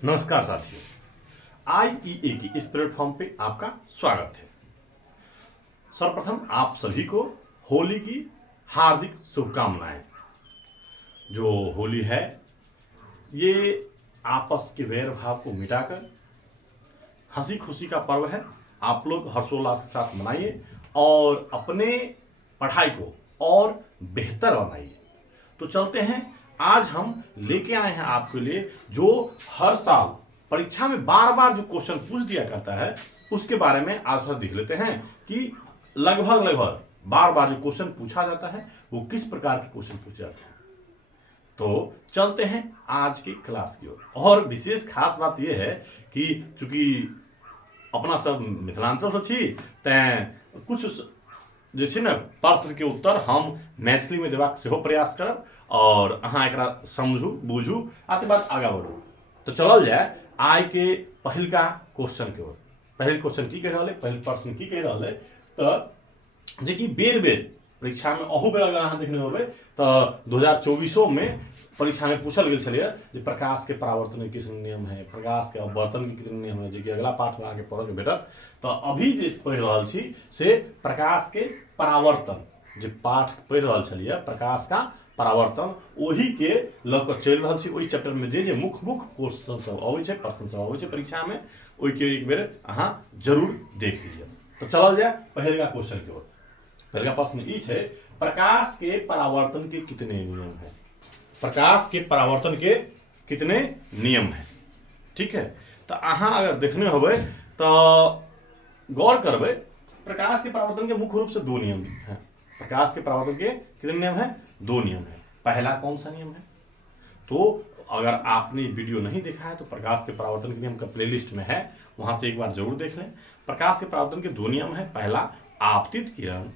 नमस्कार साथियों, आईईए की इस प्लेटफॉर्म पे आपका स्वागत है। सर्वप्रथम आप सभी को होली की हार्दिक शुभकामनाएं। जो होली है ये आपस के वैर भाव को मिटाकर हंसी खुशी का पर्व है। आप लोग हर्षोल्लास के साथ मनाइए और अपने पढ़ाई को और बेहतर बनाइए। तो चलते हैं, आज हम लेके आए हैं आपके लिए जो हर साल परीक्षा में बार बार जो क्वेश्चन पूछ दिया करता है उसके बारे में आज थोड़ा देख लेते हैं कि लगभग बार बार जो क्वेश्चन पूछा जाता है वो किस प्रकार के क्वेश्चन पूछे जाते हैं। तो चलते हैं आज की क्लास की ओर। और विशेष खास बात यह है कि चूंकि अपना सब मिथिलांचल से छी तें कुछ जे छै ने प्रश्न के उत्तर हम मैथिली में देबाक सेहो प्रयास करब और अहाँ एकरा समझू बुझू आते बाद आगा बढ़ू। तो चलल जाए आइ के पहिलका क्वेश्चन के ओर। पहिल क्वेश्चन की कह रहा है, पहिल प्रश्न की कह रहा है तो जे कि बेर बेर परीक्षा में अहू बेर अगर अहाँ देखने होबै तो 2024 में परीक्षा में पूछल गेल छलिए जे प्रकाश के परावर्तन के कितने नियम है, प्रकाश के अपवर्तन के कितने नियम है, जे कि अगला पाठ में आगे पढ़े के भेटत। तो अभी जे पढ़ि रहल छी से प्रकाश के परावर्तन जे पाठ पढ़ि रहल छलिए प्रकाश का परावर्तन वही के लग चल रहल छी। ओहि चैप्टर में जे मुख्य क्वेश्चन सब अबै छै, प्रश्न सब अबै छै परीक्षा में, ओहि के एक बेर अहाँ जरूर देख लीजिए। तो चलल जाए पहिलका क्वेश्चन के ओर। पहला प्रश्न ई है, प्रकाश के परावर्तन के कितने नियम हैं? प्रकाश के परावर्तन के कितने नियम हैं? ठीक है, तो अहाँ अगर देखने होबे तो गौर करबे प्रकाश के परावर्तन के मुख्य रूप से दो नियम हैं। प्रकाश के परावर्तन के कितने नियम हैं? दो नियम हैं। पहला कौन सा नियम है? तो अगर आपने वीडियो नहीं देखा है तो प्रकाश के परावर्तन के नियम का प्लेलिस्ट में है, वहां से एक बार जरूर देख लें। प्रकाश के परावर्तन के दो नियम है, पहला आपतित किरण,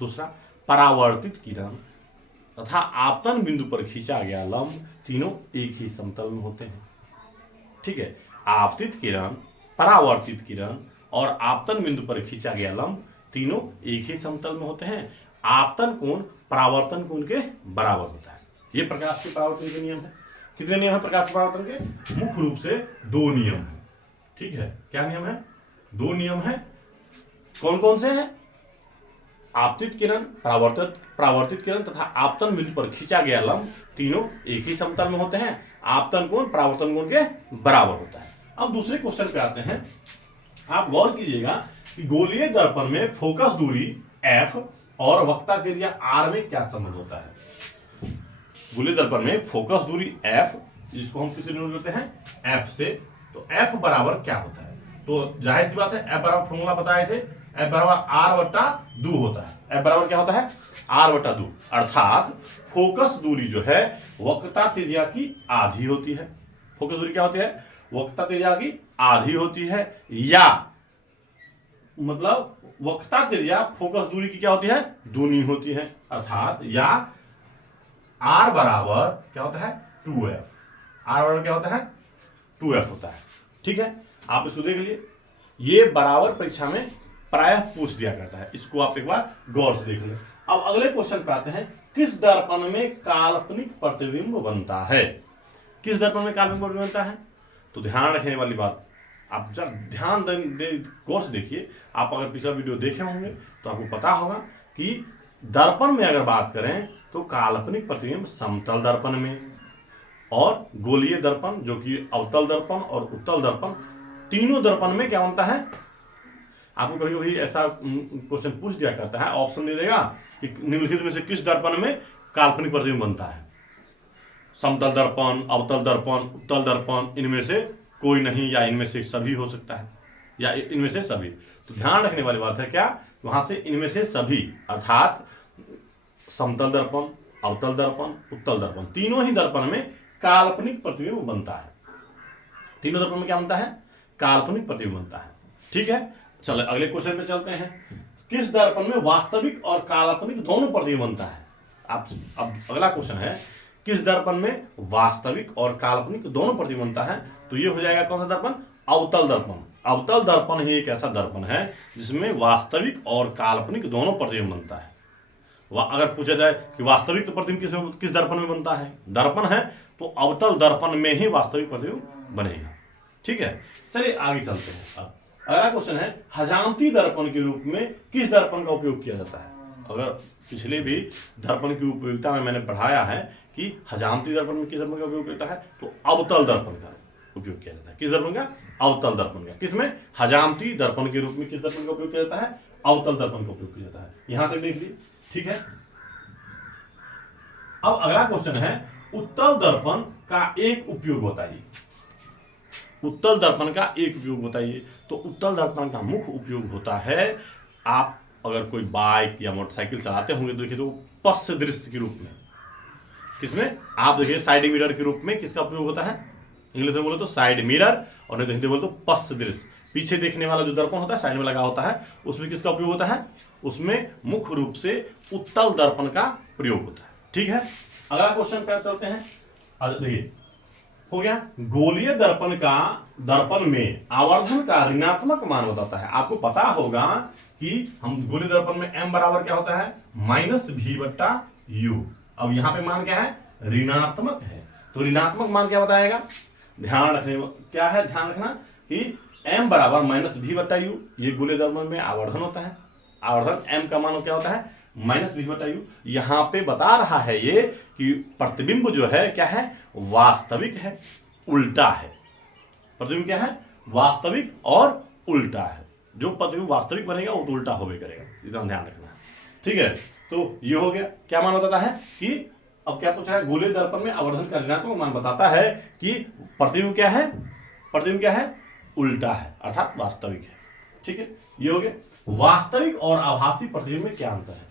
दूसरा परावर्तित किरण तथा आपतन बिंदु पर खींचा गया लंब, तीनों एक ही समतल में होते हैं। ठीक है, आपतित किरण, परावर्तित किरण और आपतन बिंदु पर खींचा गया लंब तीनों एक ही समतल में होते हैं। आपतन कोण परावर्तन कोण के बराबर होता है। ये प्रकाश के परावर्तन के नियम है। कितने नियम है प्रकाश के परावर्तन के? मुख्य रूप से दो नियम है। ठीक है, क्या नियम है? दो नियम है। कौन कौन से हैं? आपतित किरण, परावर्तित किरण तथा आपतन बिंदु पर खींचा गया लंब तीनों एक ही समतल में होते हैं। आपतन कोण परावर्तन कोण के बराबर होता है। अब दूसरे क्वेश्चन पे आते हैं। आप गौर कीजिएगा कि गोलीय दर्पण में फोकस दूरी f और वक्रता त्रिज्या r में क्या संबंध होता है? गोलीय दर्पण में फोकस दूरी f, जिसको हम किससे डिनोट करते हैं? f से। तो f बराबर क्या होता है? तो जाहिर सी बात है f बराबर फॉर्मूला बताए थे, f बराबर r/2 होता है। f बराबर क्या होता है? r/2, अर्थात फोकस दूरी जो है वक्रता त्रिज्या की आधी होती है। फोकस दूरी क्या होती है? वक्रता त्रिज्या की आधी होती है, या मतलब वक्रता त्रिज्या फोकस दूरी की क्या होती है? दूनी होती है। अर्थात या r बराबर क्या होता है? 2f। r बराबर क्या होता है? 2f होता है। ठीक है, आप इसको देख लिए। ये बराबर परीक्षा में प्रायः पूछ दिया करता है, इसको आप एक बार गौर से देख लें। अब अगले क्वेश्चन पे आते हैं, किस दर्पण में काल्पनिक प्रतिबिंब बनता है? किस दर्पण में काल्पनिक प्रतिबिंब बनता है? तो ध्यान रखने वाली बात, आप जब ध्यान गौर से देखिए। आप अगर पिछला वीडियो देखे होंगे तो आपको पता होगा कि दर्पण में अगर बात करें तो काल्पनिक प्रतिबिंब समतल दर्पण में, और गोलीय दर्पण जो कि अवतल दर्पण और उत्तल दर्पण, तीनों दर्पण में क्या बनता है? आपको कभी कभी ऐसा क्वेश्चन पूछ दिया करता है, ऑप्शन दे देगा कि निम्नलिखित में से किस दर्पण में काल्पनिक प्रतिबिंब बनता है? समतल दर्पण, अवतल दर्पण, उत्तल दर्पण, इनमें से कोई नहीं, या इनमें से सभी हो सकता है, या इनमें से सभी। तो ध्यान रखने वाली बात है क्या? वहां से इनमें से सभी, अर्थात समतल दर्पण, अवतल दर्पण, उत्तल दर्पण, तीनों ही दर्पण में काल्पनिक प्रतिबिंब बनता है। तीनों दर्पण में क्या बनता है? काल्पनिक प्रतिबिंब बनता है। ठीक है, चलो अगले क्वेश्चन पे चलते हैं। किस दर्पण में वास्तविक और काल्पनिक दोनों प्रतिबिंब बनता है? अब अगला क्वेश्चन है, किस दर्पण में वास्तविक और काल्पनिक दोनों प्रतिबिंब बनता है? तो ये हो जाएगा कौन सा दर्पण? अवतल दर्पण। अवतल दर्पण ही एक ऐसा दर्पण है जिसमें वास्तविक और काल्पनिक दोनों प्रतिबिंब बनता है। अगर पूछा जाए कि वास्तविक प्रतिबिंब किस दर्पण में बनता है? दर्पण है तो अवतल दर्पण में ही वास्तविक प्रतिबिंब बनेगा। ठीक है, चलिए आगे चलते हैं। अब अगला क्वेश्चन है, हजामती दर्पण के रूप में किस दर्पण का उपयोग किया जाता है? अगर पिछले भी दर्पण की उपयोगिता में मैंने पढ़ाया है कि हजामती दर्पण में किस दर्पण का उपयोग होता है, तो अवतल दर्पण का उपयोग किया जाता है। किस दर्पण का? अवतल दर्पण का। किसमें? हजामती दर्पण के रूप में किस दर्पण का उपयोग किया जाता है? अवतल दर्पण का उपयोग किया जाता है। यहां तक देख लीजिए। ठीक है, अब अगला क्वेश्चन है, उत्तल दर्पण का एक उपयोग बताइए। उत्तल दर्पण का एक उपयोग बताइए। तो उत्तल दर्पण का मुख्य उपयोग होता है, आप अगर कोई बाइक या मोटरसाइकिल चलाते होंगे तो देखिए, तो पश्च दृश्य के रूप में। किसमें? आप देखिए साइड मिरर के रूप में किसका उपयोग होता है? इंग्लिश में बोले तो साइड मिरर, और नहीं तो हिंदी बोले तो पश्च दृश्य। पीछे देखने वाला जो दर्पण होता है, साइड में लगा होता है, उसमें किसका उपयोग होता है? उसमें मुख्य रूप से उत्तल दर्पण का प्रयोग होता है। ठीक है, अगला क्वेश्चन पे चलते हैं। देखिए, हो गया गोलीय दर्पण में आवर्धन का ऋणात्मक मान बताता है। आपको पता होगा कि हम गोलीय दर्पण में m बराबर क्या होता है? -v/u। अब यहाँ पे मान क्या है? ऋणात्मक है। तो ऋणात्मक मान क्या बताएगा? ध्यान रखने क्या है, ध्यान रखना कि m बराबर -v/u, ये गोलीय दर्पण में आवर्धन होता है। आवर्धन m का मान क्या होता है? -v/u। यहाँ पे बता रहा है ये कि प्रतिबिंब जो है क्या है? वास्तविक है, उल्टा है। प्रतिबिंब क्या है? वास्तविक और उल्टा है। जो प्रतिबिंब वास्तविक बनेगा वो तो उल्टा होवे करेगा, इतना ध्यान रखना है। ठीक है, तो ये हो गया। क्या मान बताता है कि अब क्या पूछ रहा है? गोलीय दर्पण में आवर्धन का ऋणात्मक मान बताता है कि प्रतिबिंब क्या है? प्रतिबिंब क्या है? उल्टा है, अर्थात वास्तविक है। ठीक है, ये हो गया। वास्तविक और आभासी प्रतिबिंब में क्या अंतर है?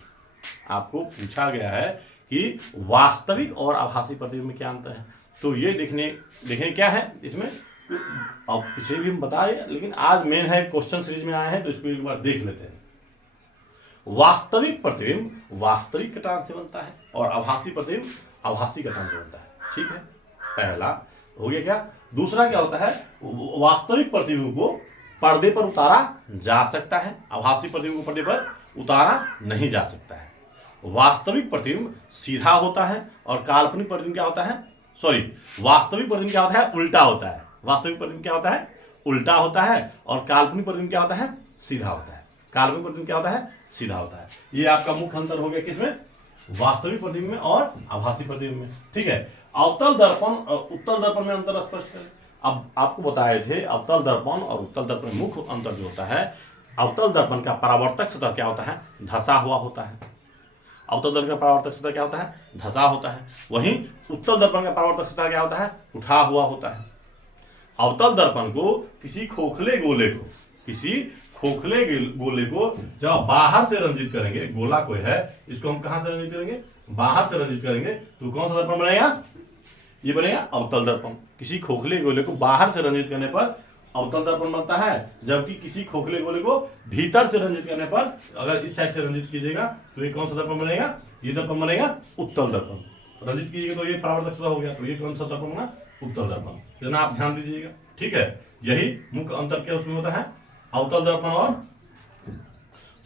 आपको पूछा गया है कि वास्तविक और आभासी प्रतिबिंब में क्या अंतर है। तो ये देखने क्या है इसमें, अब पीछे भी हम बताए, लेकिन आज मेन है क्वेश्चन सीरीज में आए हैं तो इसको एक बार देख लेते हैं। वास्तविक प्रतिबिंब वास्तविक कटान से बनता है और आभासी प्रतिबिंब आभासी कटान से बनता है। ठीक है, पहला हो गया। क्या दूसरा क्या होता है? वास्तविक प्रतिबिंब को पर्दे पर उतारा जा सकता है, आभासी प्रतिबिंब को पर्दे पर उतारा नहीं जा सकता है। वास्तविक प्रतिबिंब सीधा होता है और काल्पनिक प्रतिबिंब क्या होता है? वास्तविक प्रतिबिंब क्या होता है? उल्टा होता है। वास्तविक प्रतिबिंब क्या होता है? उल्टा होता है। और काल्पनिक प्रतिबिंब क्या होता है? सीधा होता है। काल्पनिक प्रतिबिंब क्या होता है? सीधा होता है। ये आपका मुख्य अंतर हो गया किसमें? वास्तविक प्रतिबिंब में और आभासी प्रतिबिंब में। ठीक है, अवतल दर्पण और उत्तल दर्पण में अंतर स्पष्ट करें। अब आपको बताए थे अवतल दर्पण और उत्तल दर्पण में मुख्य अंतर जो होता है, अवतल दर्पण का परावर्तक सतह क्या होता है? धंसा हुआ होता है। अवतल दर्पण का परावर्तक सतह क्या होता है? धंसा होता है। वहीं उत्तल दर्पण का परावर्तक सतह क्या होता है? उठा हुआ होता है। अवतल दर्पण को किसी खोखले गोले को जब बाहर से रंजित करेंगे, गोला कोई है, इसको हम कहां से रंजित करेंगे? बाहर से रंजित करेंगे, तो कौन सा दर्पण बनेगा? ये बनेगा अवतल दर्पण। किसी खोखले गोले को बाहर से रंजित करने पर अवतल दर्पण बनता है, जबकि किसी खोखले गोले को भीतर से रंजित करने पर, अगर इस साइड से रंजित कीजिएगा तो ये कौन सा दर्पण बनेगा? ये दर्पण बनेगा उत्तल दर्पण। रंजित कीजिएगा तो ये परावर्तक सतह हो गया, तो ये कौन सा दर्पण बना? उत्तल दर्पण। इतना आप ध्यान दीजिएगा। ठीक है, यही मुख्य अंतर क्या उसमें होता है? अवतल दर्पण और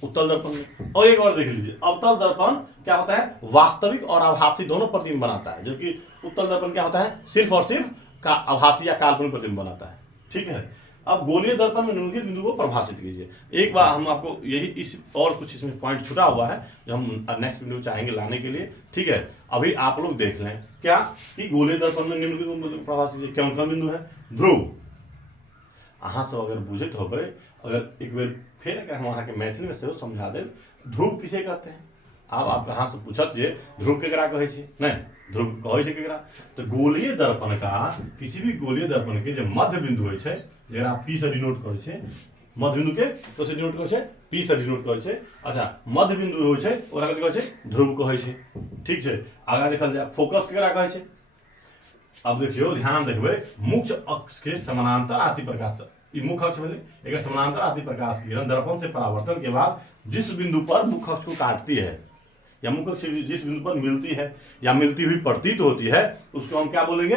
उत्तल दर्पण में। और एक और देख लीजिए, अवतल दर्पण क्या होता है? वास्तविक और आभासी दोनों प्रतिबिंब बनाता है, जबकि उत्तल दर्पण क्या होता है? सिर्फ और सिर्फ का आभासी या काल्पनिक प्रतिबिंब बनाता है। ठीक है, अब गोलीय दर्पण में निम्नलिखित बिंदु को परिभाषित कीजिए। एक बार हम आपको यही इस और कुछ इसमें पॉइंट छुटा हुआ है जो हम नेक्स्ट वीडियो चाहेंगे लाने के लिए। ठीक है, अभी आप लोग देख लें क्या कि गोलीय दर्पण में निम्नलिखित बिंदु को परिभाषित क्या उनका बिंदु है? ध्रुव। अहाँ सब अगर बुझत हो गए, अगर एक बार फिर अगर हम वहाँ के मैथिली में से समझा दे, ध्रुव किसे कहते हैं? अब आप कहाँ से पूछत जे ध्रुव केकरा कहै छै? नहीं, ध्रुव कहै छै केकरा? तो गोलीय दर्पण का किसी भी गोलीय दर्पण के जो मध्य बिंदु होय छै, जेकरा P से डिनोट करै छै, मध्य बिंदु के तो से डिनोट करै छै P से डिनोट करै छै। अच्छा, मध्य बिंदु होय छै ओकरा कथि कहै छै? ध्रुव कहै छै। ठीक छै, आगा देखल जाय फोकस केकरा कहै छै? अब देखियो, ध्यान देखबै, मुख्य अक्ष के समानांतर आती प्रकाश, ये मुख्य अक्ष भेले, एक समानांतर आती प्रकाश की किरण दर्पण से परावर्तन के बाद जिस बिंदु पर मुख्य अक्ष को काटती है या मुख्य अक्ष जिस बिंदु पर मिलती है या मिलती हुई प्रतीत होती है, उसको हम क्या बोलेंगे?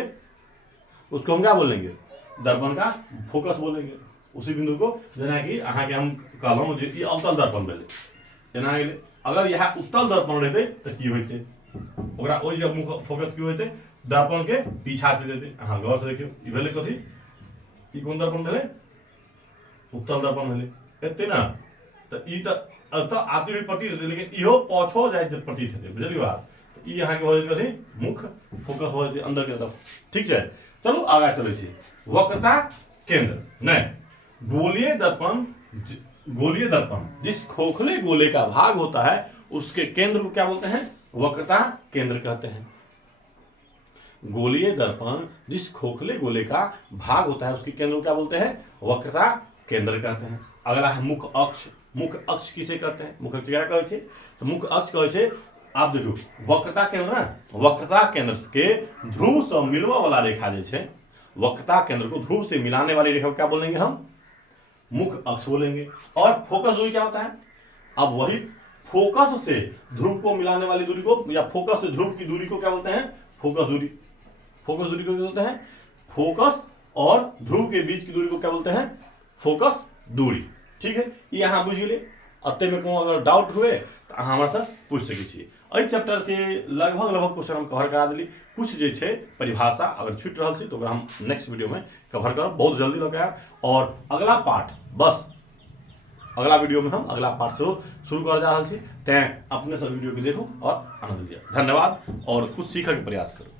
दर्पण का फोकस बोलेंगे। उसी बिंदु को जना कि अहाँ के हम कहलहुँ जे अवतल दर्पण भेले। जना अगर यहाँ उत्तल दर्पण रहते तो की होते? ओकरा ओइ जब मुख्य फोकस की होते? दर्पण के पीछा से देते। अहाँ गौर से देखियो, ई भेले कथी? ई कौन दर्पण भेले? उत्तल दर्पण भेले एते ना। तो ई तो आती हुई प्रतीत होते, लेकिन इहो पाछो जाए जब प्रतीत होते, बुझलिए बात। तो ई यहाँ के हो जाए मुख फोकस हो जाए अंदर के तरफ, ठीक है। चलो आगे चले छी। वक्रता केंद्र नहीं, गोलीय दर्पण, गोलीय दर्पण जिस खोखले गोले का भाग होता है उसके केंद्र को क्या बोलते हैं? वक्रता केंद्र कहते हैं। गोलीय दर्पण जिस खोखले गोले का भाग होता है उसके केंद्र को क्या बोलते हैं? वक्रता केंद्र कहते हैं। अगला है मुख अक्ष। मुख अक्ष किसे कहते हैं? मुख अक्ष क्या कहै छै? तो मुख अक्ष कहै छै, आप देखो वक्रता केंद्र ना, वक्रता केंद्र के ध्रुव से मिलवा वाला रेखा जे छै, वक्रता केंद्र को ध्रुव से मिलाने वाली रेखा को क्या बोलेंगे हम? मुख अक्ष बोलेंगे। और फोकस दूरी क्या होता है? अब वही फोकस से ध्रुव को मिलाने वाली दूरी को, या फोकस से ध्रुव की दूरी को क्या बोलते हैं? फोकस दूरी। फोकस दूरी को क्या बोलते हैं? फोकस और ध्रुव के बीच की दूरी को क्या बोलते हैं? फोकस दूरी। ठीक है, ये अहाँ बुझ गेलिए। अते में कोनो अगर डाउट हुए तो अहाँ हमरा से पूछ सकै छी। एहि चैप्टर के लगभग क्वेश्चन हम कवर करा देली। कुछ जे छै परिभाषा अगर छूट रहल छै तो ओकरा हम नेक्स्ट वीडियो में कवर करब, बहुत जल्दी लऽ के आयब। और अगला पार्ट बस अगला वीडियो में हम अगला पार्ट से शुरू कर जा रहा छी। तैं अपने सब वीडियो के देखू और आनंद लिया। धन्यवाद और कुछ सीखने के प्रयास करूँ।